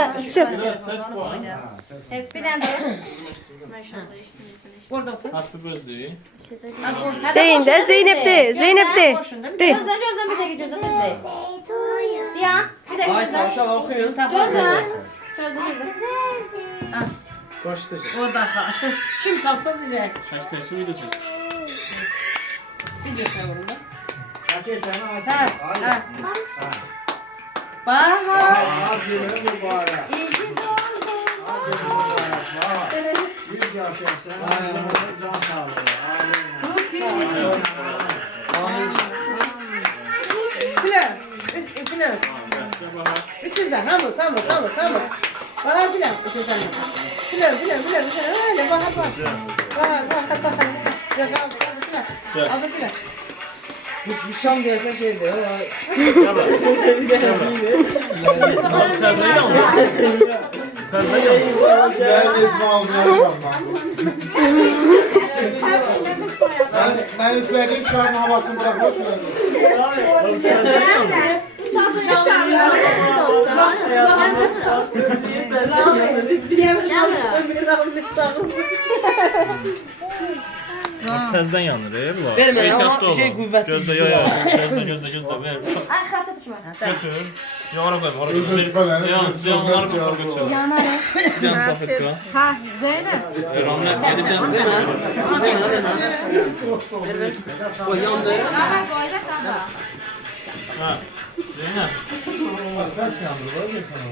Bir tane daha. Maşallah işte. Burada otur. Happy birthday. Deyin de Zeynep de. Zeynep de. De. Gözden bir de gözden de. Diyan bir de Ay gözden. savaşa bakıyorsun. Gözden. Gözden. Koşturucu. Orada. Şimdi tapsa size. Kaç tane video çek. Bir de sen orada. Hadi sen Ha. Ha. Bahar. Aferin mübarek. İyi ki doğdun. Evet. Yüz yaşasın. Can sağlığı. Pilav. Pilav. Üçüzden. Hamız. Bahar pilav. Üçüzden. Pilav. Öyle bahar. Bahar. Yok aldı pilav. Aldı pilav. Bir şam gelse şey diyor. Ben üfledim şu an havasını bırakıyorsun. Tezden yanır bu. Verme ama şey kuvvetli Gözde düşüyor. ya. Gözde ver. Ay katı düşme. Götür. Yavara koy. Yavara Özür koy. şüphelerim. Ziyanlar mı korkutuyor? Yanarı. Bir tane safet kıra. Ha Zeynep. Rahmet gelip bir tane safet kıra. O yandı. Daha koyacak daha. Ha. Zeynep. Kaç yandı var ya sana?